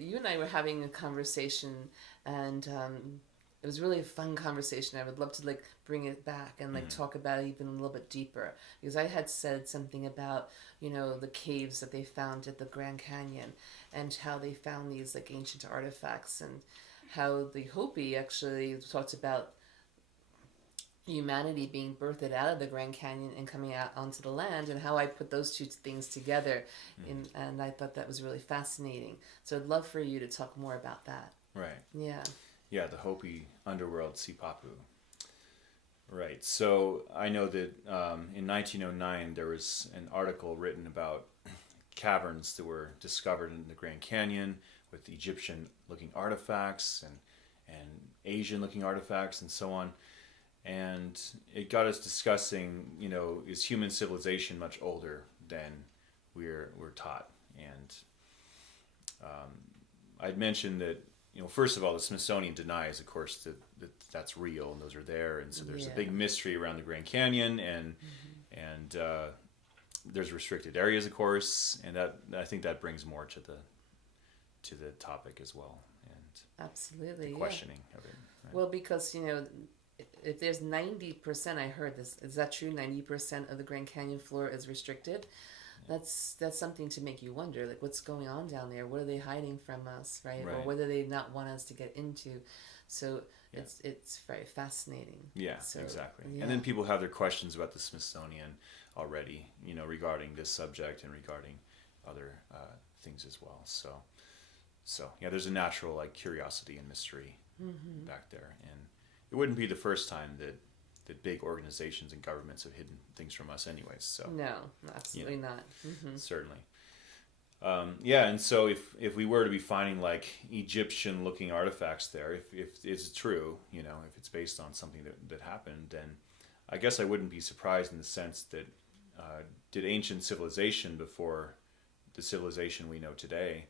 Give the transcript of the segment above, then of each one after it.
you and I were having a conversation, and it was really a fun conversation. I would love to like bring it back and like Hmm. talk about it even a little bit deeper, because I had said something about the caves that they found at the Grand Canyon, and how they found these like ancient artifacts, and how the Hopi actually talked about humanity being birthed out of the Grand Canyon and coming out onto the land, and how I put those two things together. Hmm. And I thought that was really fascinating. So I'd love for you to talk more about that. Right. Yeah. Yeah, the Hopi underworld Sipapu. Right. So I know that in 1909 there was an article written about caverns that were discovered in the Grand Canyon with Egyptian looking artifacts and Asian looking artifacts and so on. And it got us discussing, is human civilization much older than we're taught? And I'd mentioned that, first of all, the Smithsonian denies, of course, that that's real and those are there, and so there's a Yeah. big mystery around the Grand Canyon, and Mm-hmm. and there's restricted areas, of course, and that I think that brings more to the topic as well, and the Absolutely. Yeah. questioning of it. Right? Well, because if there's 90%, I heard this. Is that true? 90% of the Grand Canyon floor is restricted. That's something to make you wonder, like what's going on down there? What are they hiding from us, right? Or Right. what do they not want us to get into? So Yeah. it's very fascinating. Yeah, So exactly. And yeah. then people have their questions about the Smithsonian already, regarding this subject and regarding other things as well. So yeah, there's a natural like curiosity and mystery Mm-hmm. back there, and it wouldn't be the first time that big organizations and governments have hidden things from us, anyways. So No, you know, absolutely not. Mm-hmm. certainly. Yeah, and so if we were to be finding like Egyptian looking artifacts there, if it's true, if it's based on something that happened, then I guess I wouldn't be surprised in the sense that did ancient civilization before the civilization we know today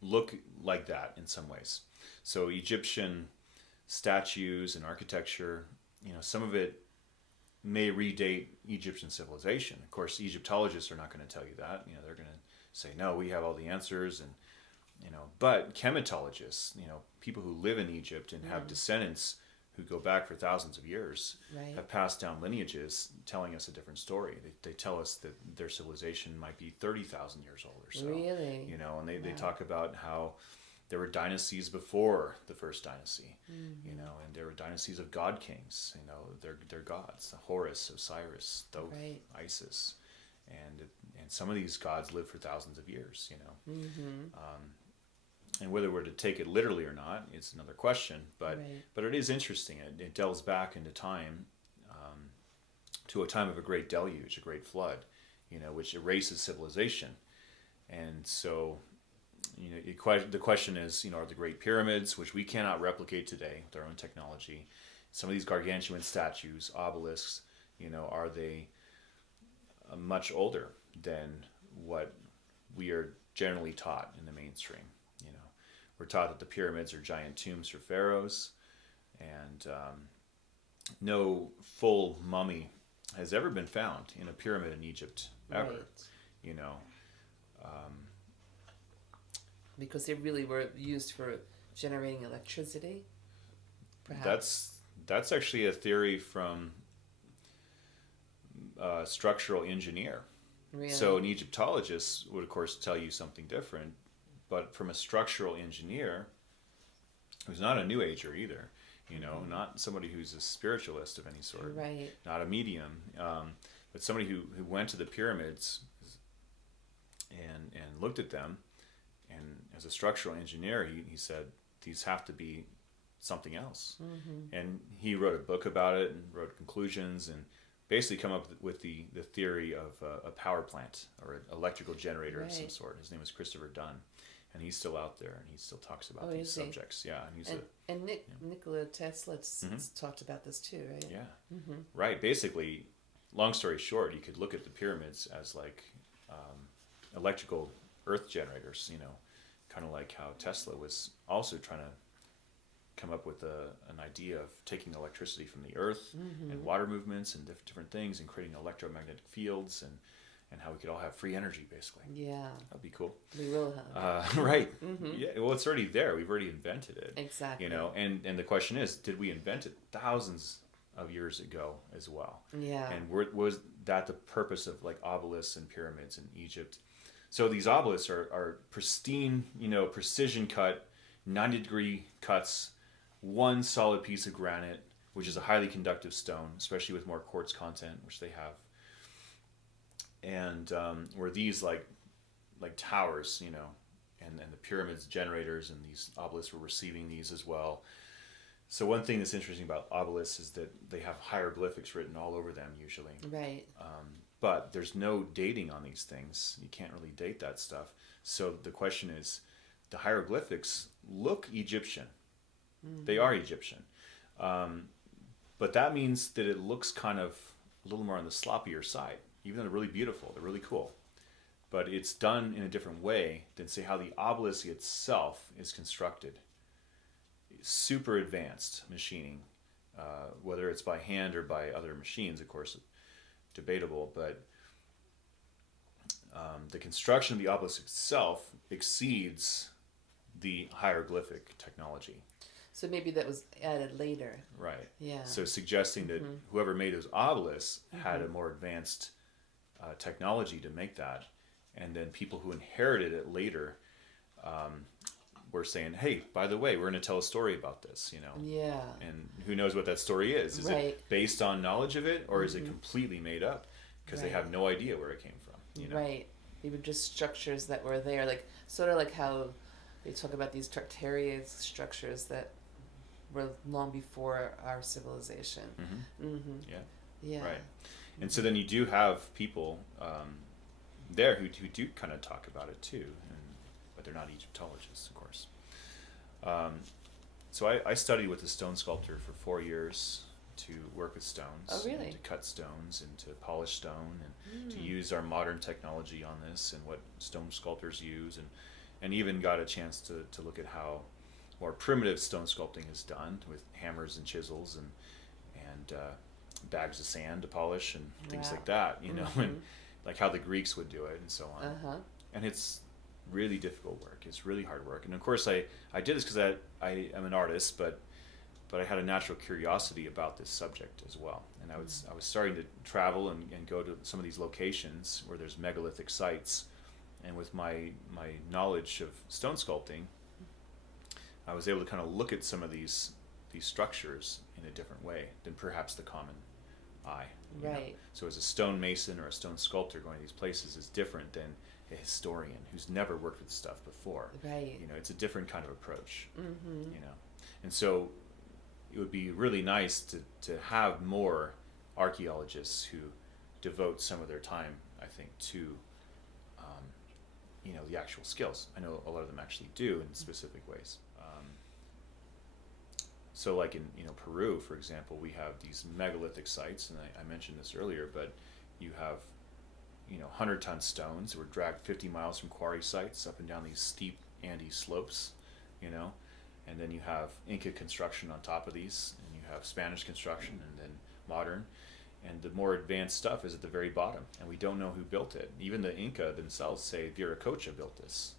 look like that in some ways. So Egyptian statues and architecture, some of it may redate Egyptian civilization. Of course, Egyptologists are not going to tell you that. They're going to say, no, we have all the answers. And, but chematologists, people who live in Egypt and have Mm. descendants who go back for thousands of years, Right. have passed down lineages telling us a different story. They tell us that their civilization might be 30,000 years old or so. Really? And they Wow. talk about how there were dynasties before the first dynasty, Mm-hmm. and there were dynasties of god kings, their gods, Horus, Osiris, Thoth, Right. Isis, and some of these gods lived for thousands of years, Mm-hmm. and whether we're to take it literally or not, it's another question. But Right. but it is interesting. It delves back into time, to a time of a great deluge, a great flood, which erases civilization, and so the question is, are the Great Pyramids, which we cannot replicate today with our own technology, some of these gargantuan statues, obelisks, are they much older than what we are generally taught in the mainstream? We're taught that the pyramids are giant tombs for pharaohs, and no full mummy has ever been found in a pyramid in Egypt ever. Right. You know, Because they really were used for generating electricity, perhaps. that's actually a theory from a structural engineer. So Really. an Egyptologist would of course tell you something different, but from a structural engineer who's not a new ager either, not somebody who's a spiritualist of any sort, Right. not a medium, but somebody who went to the pyramids and looked at them, and as a structural engineer, he said these have to be something else, Mm-hmm. and he wrote a book about it and wrote conclusions and basically come up with the theory of a power plant or an electrical generator of some Right. sort. His name is Christopher Dunn, and he's still out there and he still talks about Oh, these is he? subjects. Yeah, and he's And yeah. Nikola Tesla Mhm. talked about this too, right? Yeah, Mm-hmm. right. Basically, long story short, you could look at the pyramids as like electrical earth generators. Kind of like how Tesla was also trying to come up with an idea of taking electricity from the earth and Mm-hmm. water movements and different things and creating electromagnetic fields and how we could all have free energy, basically. Yeah. That'd be cool. We will have. Right. Yeah. Well, it's already there. We've already invented it. Exactly. And the question is, did we invent it thousands of years ago as well? Yeah. And was that the purpose of like obelisks and pyramids in Egypt? So these obelisks are pristine, precision cut, 90-degree cuts, one solid piece of granite, which is a highly conductive stone, especially with more quartz content, which they have. And were these like towers, and the pyramids generators, and these obelisks were receiving these as well. So one thing that's interesting about obelisks is that they have hieroglyphics written all over them usually. Right. But there's no dating on these things. You can't really date that stuff. So the question is, the hieroglyphics look Egyptian. They are Egyptian. But that means that it looks kind of a little more on the sloppier side, even though they're really beautiful, they're really cool. But it's done in a different way than, say, how the obelisk itself is constructed. Super advanced machining, whether it's by hand or by other machines, of course, debatable, but the construction of the obelisk itself exceeds the hieroglyphic technology. So maybe that was added later. Right. Yeah. So suggesting that whoever made those obelisks had a more advanced technology to make that, and then people who inherited it later were saying, "Hey, by the way, we're going to tell a story about this," Yeah. And who knows what that story is? Is Right. it based on knowledge of it, or is it completely made up because they have no idea where it came from? Right. They were just structures that were there, like sort of like how they talk about these Tartarian structures that were long before our civilization. Yeah. Yeah. Right. And so then you do have people there who do kind of talk about it too, but they're not Egyptologists, of course. So I studied with a stone sculptor for 4 years to work with stones. Oh, really? And to cut stones and to polish stone and to use our modern technology on this and what stone sculptors use, and even got a chance to look at how more primitive stone sculpting is done with hammers and chisels and bags of sand to polish and things like that, and like how the Greeks would do it and so on. And it's really difficult work. It's really hard work. And of course I did this because I am an artist, but I had a natural curiosity about this subject as well. And I was starting to travel and go to some of these locations where there's megalithic sites. And with my knowledge of stone sculpting, I was able to kind of look at some of these structures in a different way than perhaps the common eye. Right. So as a stone mason or a stone sculptor going to these places is different than a historian who's never worked with stuff before. Right. It's a different kind of approach. And so it would be really nice to have more archaeologists who devote some of their time, I think, to the actual skills. I know a lot of them actually do in specific ways. So like in Peru, for example, we have these megalithic sites, and I mentioned this earlier, but you have 100-ton stones that were dragged 50 miles from quarry sites up and down these steep Andes slopes, and then you have Inca construction on top of these, and you have Spanish construction, and then modern, and the more advanced stuff is at the very bottom, and we don't know who built it. Even the Inca themselves say Viracocha built this,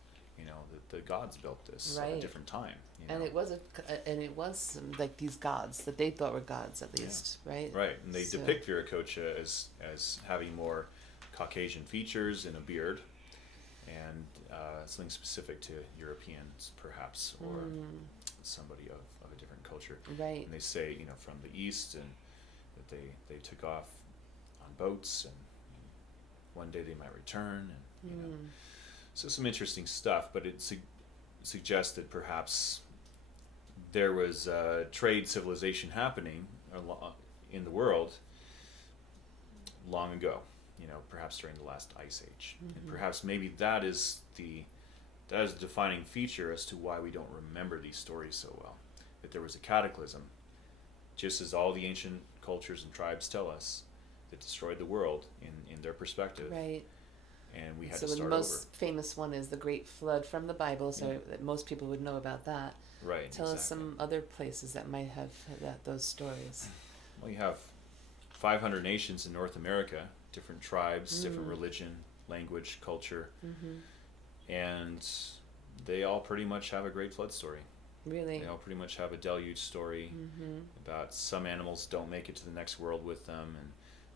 the gods built this at a different time. And it was like these gods that they thought were gods, at least, right? Right, and they depict Viracocha as having more Caucasian features and a beard, and something specific to Europeans, perhaps, or somebody of a different culture. Right. And they say, from the east, and that they took off on boats, and one day they might return, and so some interesting stuff. But it suggests that perhaps there was trade civilization happening in the world long ago. Perhaps during the last ice age, and perhaps maybe that is the defining feature as to why we don't remember these stories so well. That there was a cataclysm, just as all the ancient cultures and tribes tell us, that destroyed the world in their perspective. Right. And we had so to start the most famous one is the Great Flood from the Bible, so that most people would know about that. Right. Tell us some other places that might have those stories. Well, you have 500 nations in North America, different tribes, different religion, language, culture, and they all pretty much have a great flood story. Really? They all pretty much have a deluge story about some animals don't make it to the next world with them, and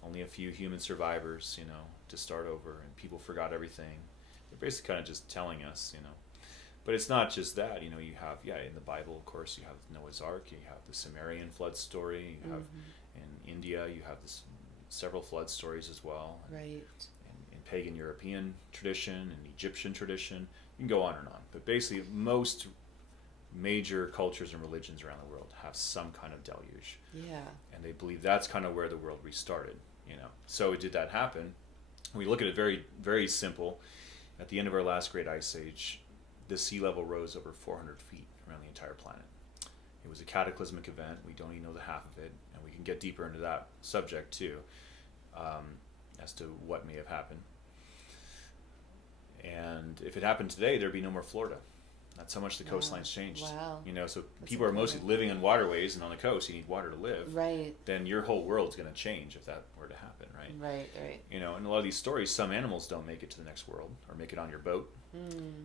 only a few human survivors, you know, to start over, and people forgot everything. They're basically kind of just telling us, you know. But it's not just that, you know, you have, in the Bible, of course, you have Noah's Ark, you have the Sumerian flood story, you have, in India, you have several flood stories as well. Right. In pagan European tradition and Egyptian tradition, you can go on and on. But basically, most major cultures and religions around the world have some kind of deluge. Yeah. And they believe that's kind of where the world restarted, you know. So did that happen? We look at it very, very simple. At the end of our last great ice age, the sea level rose over 400 feet around the entire planet. It was a cataclysmic event. We don't even know the half of it, and we can get deeper into that subject too, as to what may have happened. And if it happened today, there'd be no more Florida. That's how much the coastline's changed. Wow. You know, so people are mostly living on waterways, and on the coast, you need water to live. Right. Then your whole world's going to change if that were to happen, right? Right. You know, in a lot of these stories, some animals don't make it to the next world or make it on your boat.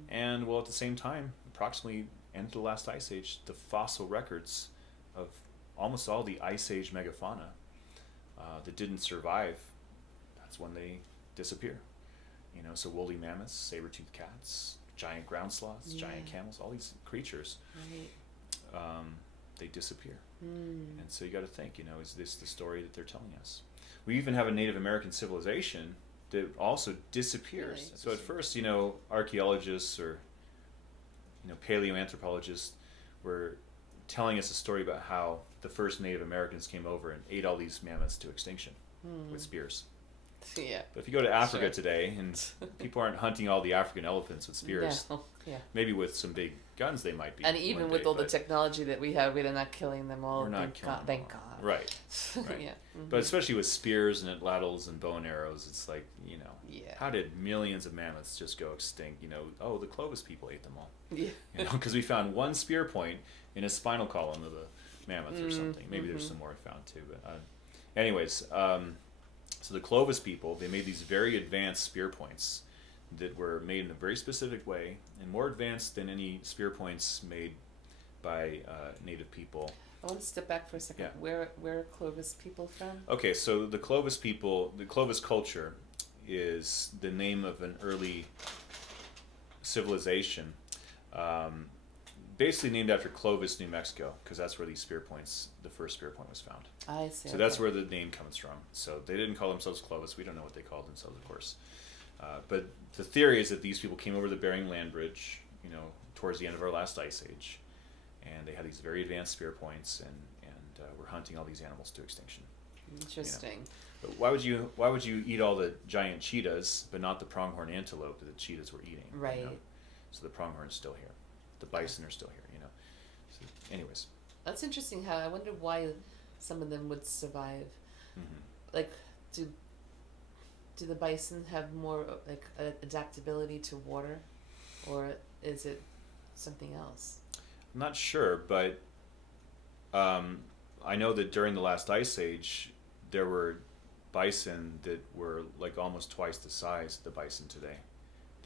And, well, at the same time, approximately end of the last ice age, the fossil records of almost all the ice age megafauna that didn't survive, that's when they disappear. You know, so woolly mammoths, saber-toothed cats, giant ground sloths, giant camels, all these creatures, they disappear. And so you got to think, you know, is this the story that they're telling us? We even have a Native American civilization that also disappears. Really? So at first, you know, archaeologists or, you know, paleoanthropologists were telling us a story about how the first Native Americans came over and ate all these mammoths to extinction with spears. Yeah. But if you go to Africa today, and people aren't hunting all the African elephants with spears, maybe with some big guns they might be. And even with all the technology that we have, we're not killing them all. We're not killing them thank all. God. Right. Yeah. But especially with spears and atlatls and bow and arrows, it's like, you know, how did millions of mammoths just go extinct? You know, the Clovis people ate them all. Yeah. You know, because we found one spear point in a spinal column of a mammoth or something. Maybe there's some more found too. But anyways, so the Clovis people, they made these very advanced spear points that were made in a very specific way, and more advanced than any spear points made by native people. I want to step back for a second. Where are Clovis people from? Okay, so the Clovis people, the Clovis culture, is the name of an early civilization, basically named after Clovis, New Mexico, because that's where these spear points, the first spear point was found. I see. So that's where the name comes from. So they didn't call themselves Clovis. We don't know what they called themselves, of course. But the theory is that these people came over the Bering Land Bridge, you know, towards the end of our last ice age, and they had these very advanced spear points, and were hunting all these animals to extinction. Interesting. You know? But why would you eat all the giant cheetahs, but not the pronghorn antelope that the cheetahs were eating? Right. You know? So the pronghorn's still here, the bison are still here. You know. So anyways. That's interesting. How I wonder why some of them would survive. Like, do the bison have more like adaptability to water, or is it something else? I'm not sure, but I know that during the last ice age, there were bison that were like almost twice the size of the bison today.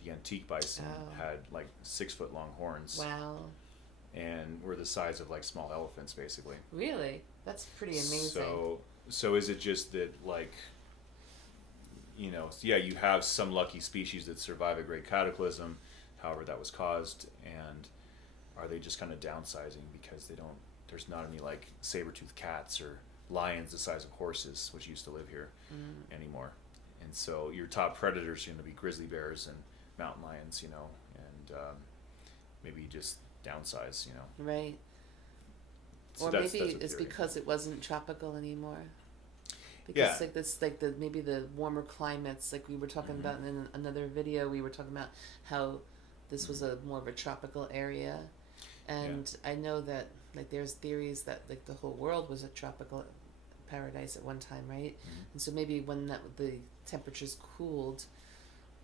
The antique bison had like 6 foot long horns. Wow. And were the size of like small elephants, basically. Really? That's pretty amazing. So is it just that, like, you know, you have some lucky species that survive a great cataclysm, however that was caused, and are they just kind of downsizing because there's not any like saber-toothed cats or lions the size of horses, which used to live here, anymore. And so your top predators are going to be grizzly bears and mountain lions, you know, and maybe just downsize, you know. Right. So or maybe it's because it wasn't tropical anymore. Because maybe the warmer climates, like we were talking about in another video, we were talking about how this was a more of a tropical area, and I know that like there's theories that like the whole world was a tropical paradise at one time, right? And so maybe when the temperatures cooled,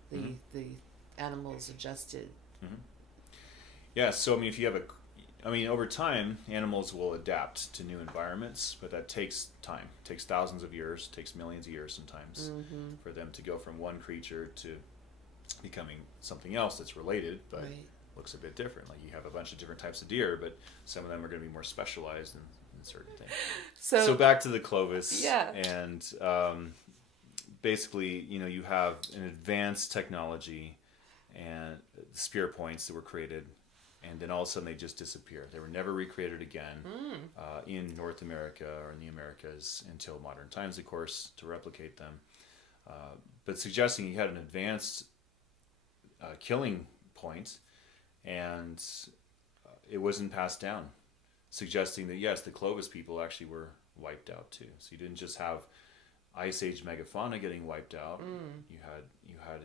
the animals adjusted. Yeah, so I mean, if you have I mean, over time, animals will adapt to new environments, but that takes time. It takes thousands of years, takes millions of years sometimes for them to go from one creature to becoming something else that's related, but Right. looks a bit different. Like you have a bunch of different types of deer, but some of them are going to be more specialized in certain things. So So back to the Clovis, yeah. and basically, you know, you have an advanced technology and spear points that were created, and then all of a sudden they just disappear. They were never recreated again in North America or in the Americas until modern times, of course, to replicate them. But suggesting you had an advanced killing point, and it wasn't passed down, suggesting that yes, the Clovis people actually were wiped out too. So you didn't just have Ice Age megafauna getting wiped out. You had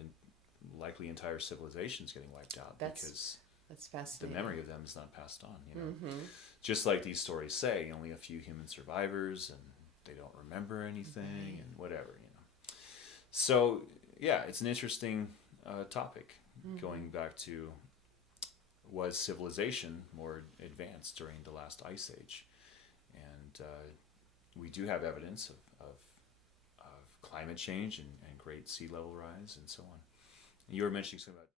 likely entire civilizations getting wiped out because That's the fascinating. memory of them is not passed on. You know, just like these stories say, only a few human survivors, and they don't remember anything, and whatever. You know, so yeah, it's an interesting topic. Going back to, was civilization more advanced during the last ice age? And we do have evidence of climate change and great sea level rise and so on. And you were mentioning something about